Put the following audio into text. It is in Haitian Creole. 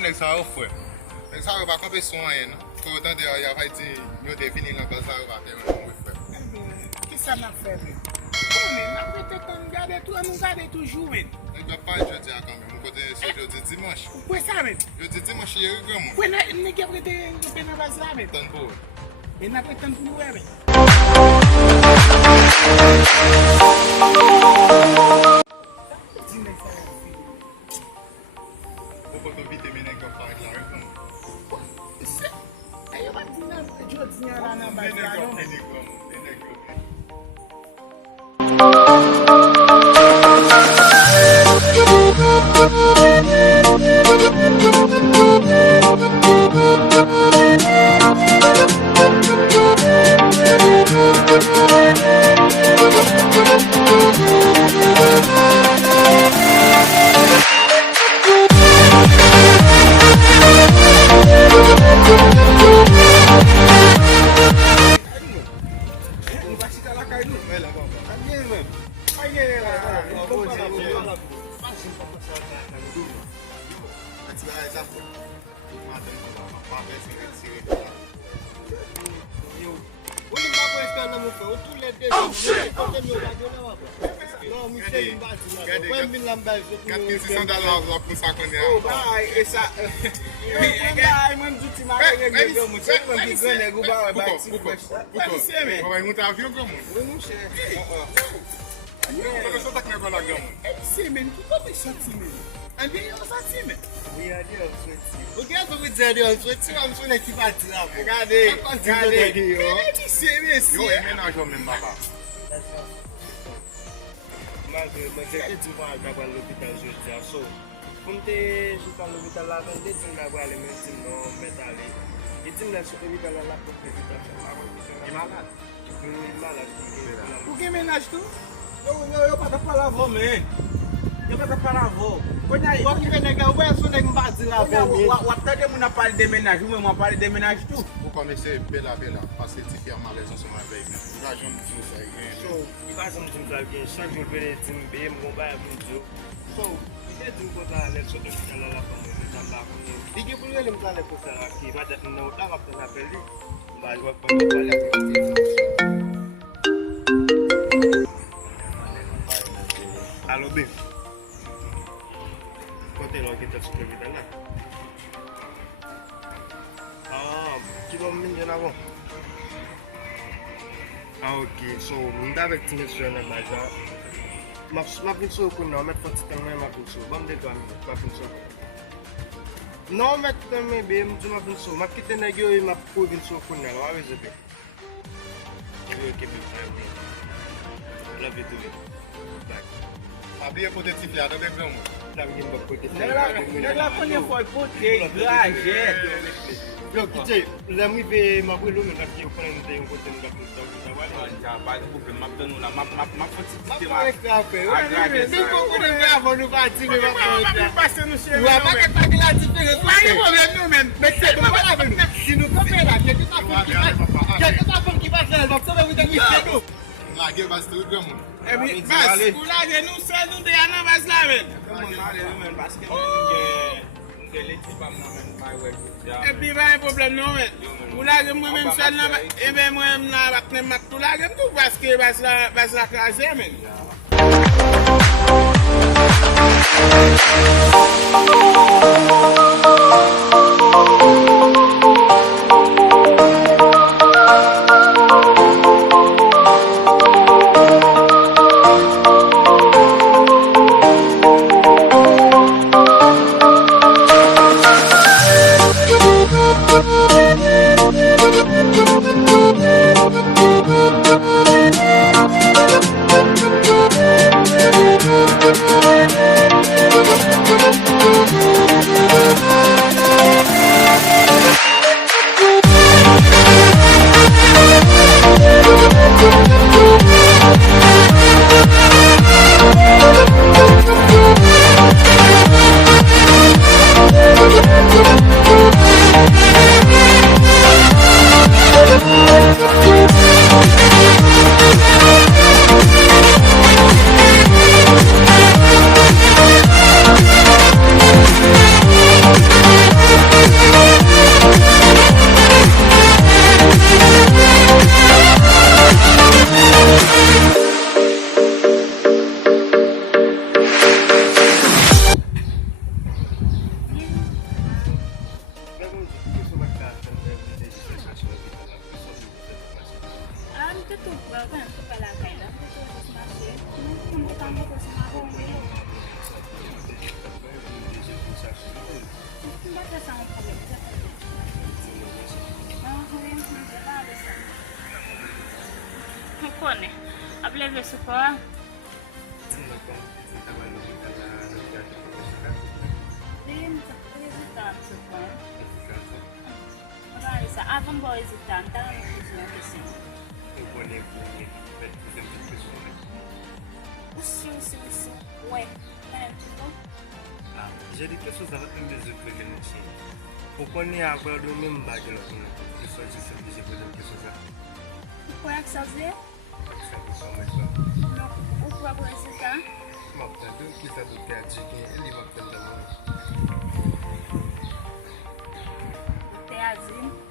nek sa ou fwe. Nek sa ou pa kompe son ayen. Kwa otan de ya fay ti yo defini lankon sa ou pa te yon mwen fwe. Ki sa nan fwe men? Men, apre te ton gade tou, an nou gade toujou men. Nek do pa jodi a kanmen. Mwen kote se jodi dimanche. Kwe sa men? Jodi dimanche ye yon mwen. Kwe ne ke apre te pen avaz la men? Tan pou. Men apre ton pou nou men? Mwen se eti mwen a gwa l'hobital jodi a so. Poun te joutan l'hobital la men, de tim la gwa le men tim non metale. E tim la sou l'hobital la pou pe vital. E malade? E malade. Ou gen menaj tou? Yo pata pala vo men. Yo pata pala vo. Wak ki ven nega, wè sou neg mbazi la vo men? Wap tade moun a pale de menaj, ou men mwen pale de menaj tou. Ou komese bela, pase ti fi a malezon seman vey men. Ou rajon mwen sa yon. So, i pa som tim sa gen, chak joun pere tim be, mwen ba yon jo. So, i de tim kota alek so de fitan la kon mwen jan la kon mwen. Di ge pou yon mwen alek kota la ki, mwen dat nou ta wap ten apel li. Mwen wap kon mwen pale apel li. Alo be. Kote lo kita suke vitan la. Ki bon mwen jen avon. Ok, so mwen davek ti mwen sou nan la jan. Ma vin sou kon nan, met pati ten men ma vin sou. Bam de gwa ma vin sou. Non met ten men be, mwen ma vin sou. Ma kite negyo ma pou vin sou kon nan, wawè ze be. Yo keep it fine. Love you too. Bye. Abriye pote ti fi a do bek mwen. Tam gen bak kote. Neg la konye foy pote, graje. Yo, kite, la mwi be mabwe lo men ap yon konen de yon kote mga kouta. Ba di problem map den nou la map foti Ma ti pa ek la fe. Di pou kou de gravo nou pa ti me Wa pa pase nou che nou pa ke tak la ti fe. Why you problem nou men? Mek se nou pa la fe nou. Si nou kope la, keke ta fon ki va se la, se nou wite mi se nou. La ge bas te ou gwa moun. Bas, ou la de nou se nou de anan bas la men. Mwen leti pa mwen may wek. E pi ba yon problem nou men. Ou la de mwen men sel nan, e ben mwen nan bakne mak tou la de mtou baske bas la kaze men. Well, kan tu kalau kailan tu masih, kamu tamu tu semua orang ni. Tu macam sama problem je. Ah, hari ni dah ada sama. Apa ni? Apa lagi suka? Dia macam hesitan suka. Orang isa, abang boy hesitan, tak nak hesitan. Usi. Ouais. J'ai dit quelque chose avec une des autres que nous sommes. Pourquoi on est à avoir le même bague là pour nous? Je suis juste obligé de dire quelque chose. Pourquoi que ça faisait? Ça peut pas mettre Pourquoi vous hésitez? Je m'attends qu'il t'a douté à dire qu'il va prendre de moi. T'es à dire?